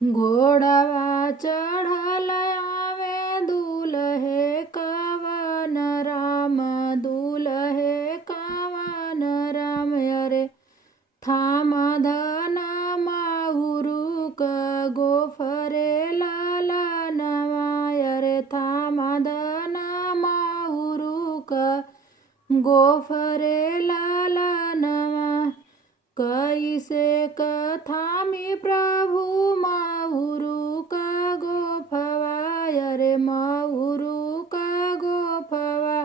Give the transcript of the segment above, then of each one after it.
घोड़वा चढ़ल आवे दूल्हे कवन राम, दूल्हे कवन राम। अरे थाम धन माहुरुक गोफरे ललनवा, अरे थाम धन माहुरुक गोफरे ललनवा। कैसे कथामि प्रभु माहुरुक गोफवा, अरे माहुरुक गोफवा।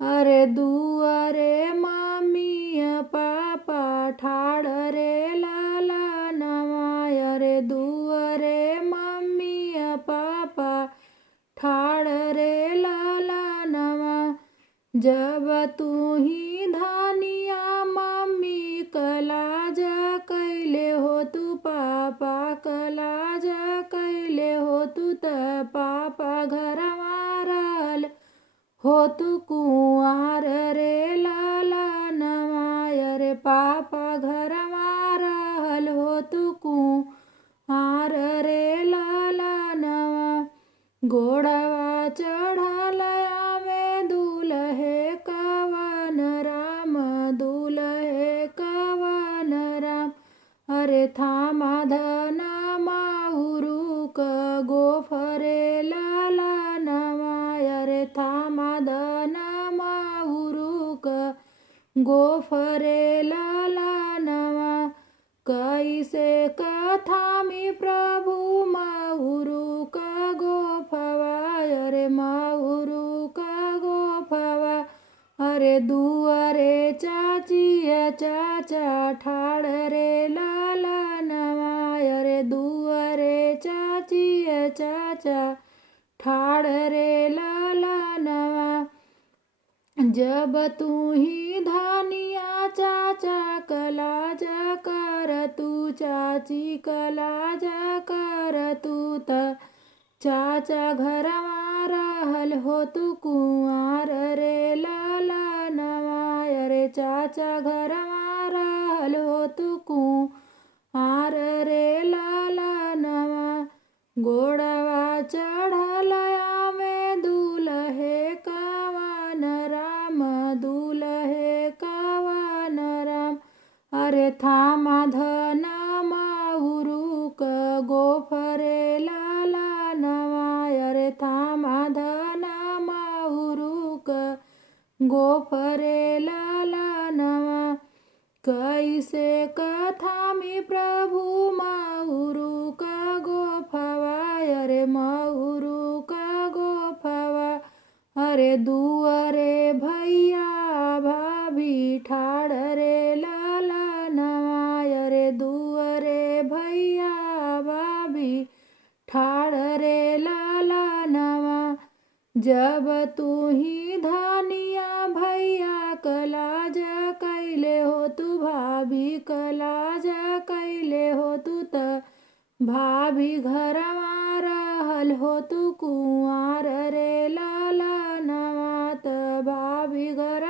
अरे दुआरे मम्मी पापा ठाड़ रे ललनवा, अरे दुआरे मम्मी पापा ठाड़ रे ललनवा। जब तू ही धनिया मम्मी कलाज कैले हो तू, पापा कलाज कैले हो तू। त पापा घर मारल हो तू कुंवार रे ललनवा, अरे पापा घर मारल हो तू कुंवार रे ललनवा। घोड़वा चढ़ल आवे दूल्हे कवन राम, दूल्हे कवन राम। अरे थामा धन माहुरुक गोफरे ललनवा, अरे थामा धन माहुरुक गोफरे ललनवा। कैसे कथामि प्रभु माहुरुक गोफवा, अरे माहुरुक गोफवा। अरे दुआरे चाचिया चाचा ठाड़ रे ललनवा, अरे दुआरे चाचिया चाचा ठाड़ रे ललनवा। जब तू ही धनिया चाचा कलाज कर तू, चाची कलाज कर तू। त चाचा घर रहल हो तू कुंवार रे ललनवा, अरे चाचा घर रहल हो तू कुंवार रे ललनवा। घोड़वा चढ़ल आवे दूल्हे कवन राम, दूल्हे कवन राम। अरे थामा धन माहुरुक गोफरे ललनवा, अरे थामा धन माहुरुक गोफरे ललनवा। कैसे कथामि प्रभु माहुरुक गोफवा, अरे माहुरुक गोफवा। अरे दुआरे भैया भाभी ठाड़ रे ललनवा, अरे दुआरे भैया भाभी ठाड़ रे ललनवा। जब तू ही धनिया भैया कलाज कैले हो तू, भाभी कलाज कैले हो तू। त भाभी घर रहल हो तू कुंवार रे ललनवा, त भाभी घर